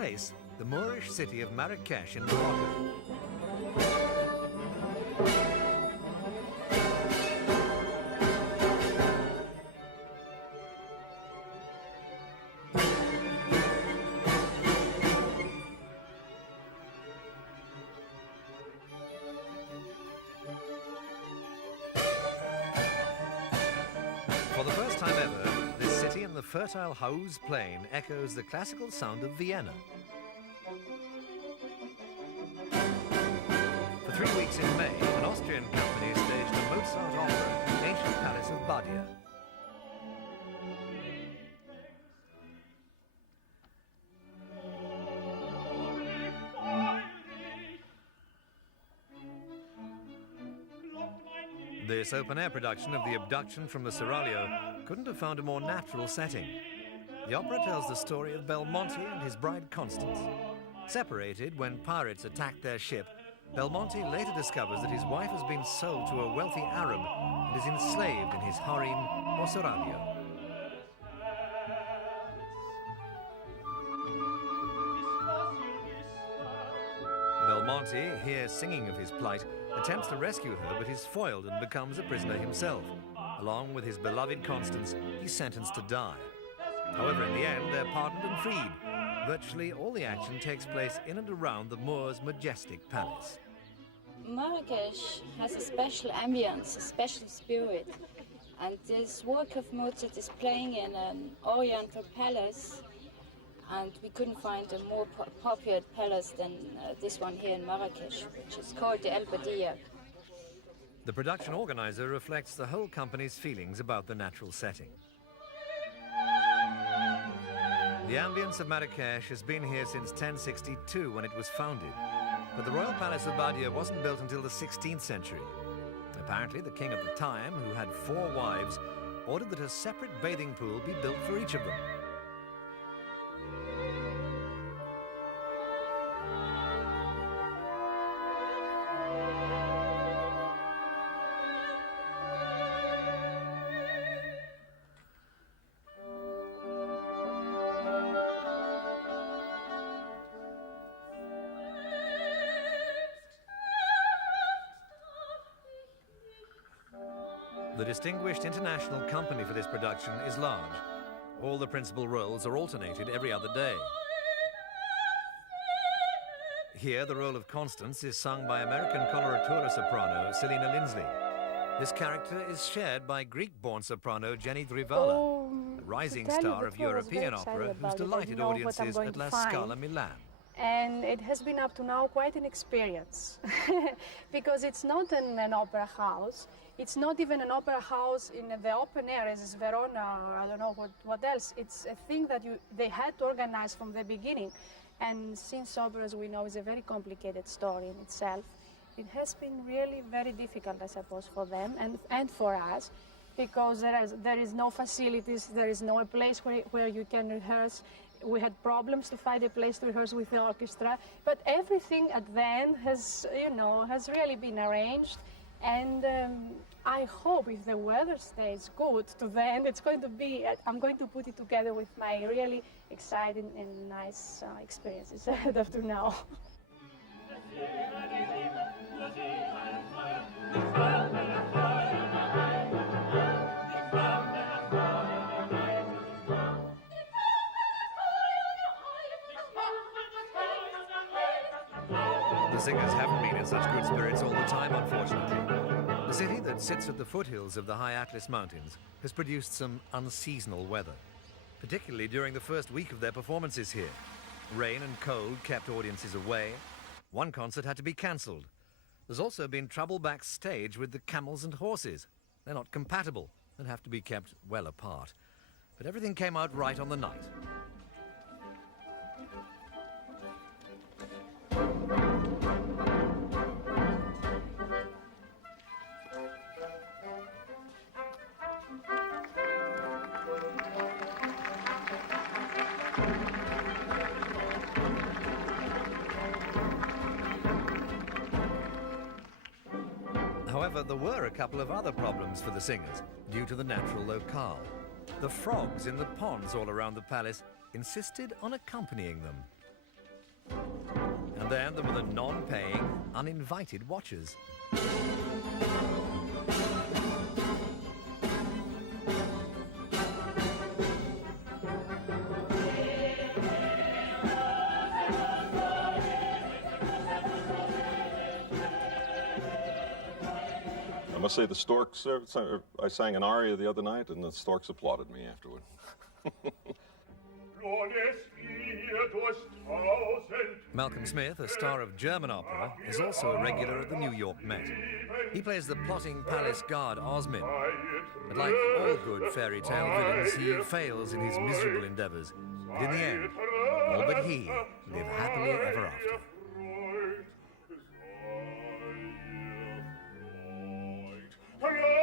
place, the Moorish city of Marrakesh in Morocco. For the first time ever, this city in the fertile Haouz plain echoes the classical sound of Vienna. For 3 weeks in May, an Austrian company staged a Mozart opera in the ancient palace of Badia. This open-air production of the Abduction from the Seraglio couldn't have found a more natural setting. The opera tells the story of Belmonte and his bride Constance. Separated when pirates attacked their ship, Belmonte later discovers that his wife has been sold to a wealthy Arab and is enslaved in his harem or Seraglio. Belmonte, here singing of his plight, attempts to rescue her but is foiled and becomes a prisoner himself. Along with his beloved Constance, he's sentenced to die. However, in the end, they're pardoned and freed. Virtually all the action takes place in and around the Moor's majestic palace. Marrakesh has a special ambience, a special spirit. And this work of Mozart is playing in an oriental palace. And we couldn't find a more popular palace than this one here in Marrakesh, which is called the Badia. The production organizer reflects the whole company's feelings about the natural setting. The ambience of Marrakesh has been here since 1062 when it was founded, but the royal palace of Badia wasn't built until the 16th century. Apparently, the king at the time, who had 4 wives, ordered that a separate bathing pool be built for each of them. The distinguished international company for this production is large. All the principal roles are alternated every other day. Here, the role of Constance is sung by American coloratura soprano Selena Lindsley. This character is shared by Greek-born soprano Jenny Drivala, a rising star of European opera who's delighted audiences at La Scala Milan. And it has been up to now quite an experience because it's not an opera house. It's not even an opera house in the open air as is Verona or I don't know what else. It's a thing that they had to organize from the beginning. And since opera, as we know, is a very complicated story in itself, it has been really very difficult, I suppose, for them and for us, because there is no facilities, there is no place where you can rehearse. We had problems to find a place to rehearse with the orchestra, but everything at the end has really been arranged. And I hope if the weather stays good to the end, I'm going to put it together with my really exciting and nice experiences up to now. The singers haven't been in such good spirits all the time, unfortunately. The city that sits at the foothills of the high Atlas Mountains has produced some unseasonal weather, particularly during the first week of their performances here. Rain and cold kept audiences away. One concert had to be cancelled. There's also been trouble backstage with the camels and horses. They're not compatible and have to be kept well apart. But everything came out right on the night. However, there were a couple of other problems for the singers due to the natural locale. The frogs in the ponds all around the palace insisted on accompanying them. then there were the non-paying, uninvited watchers. I must say the storks, I sang an aria the other night and the storks applauded me afterward. Malcolm Smith, a star of German opera, is also a regular at the New York Met. He plays the plotting palace guard Osmin. But like all good fairy tale villains, he fails in his miserable endeavors. But in the end, all but he live happily ever after. Hello!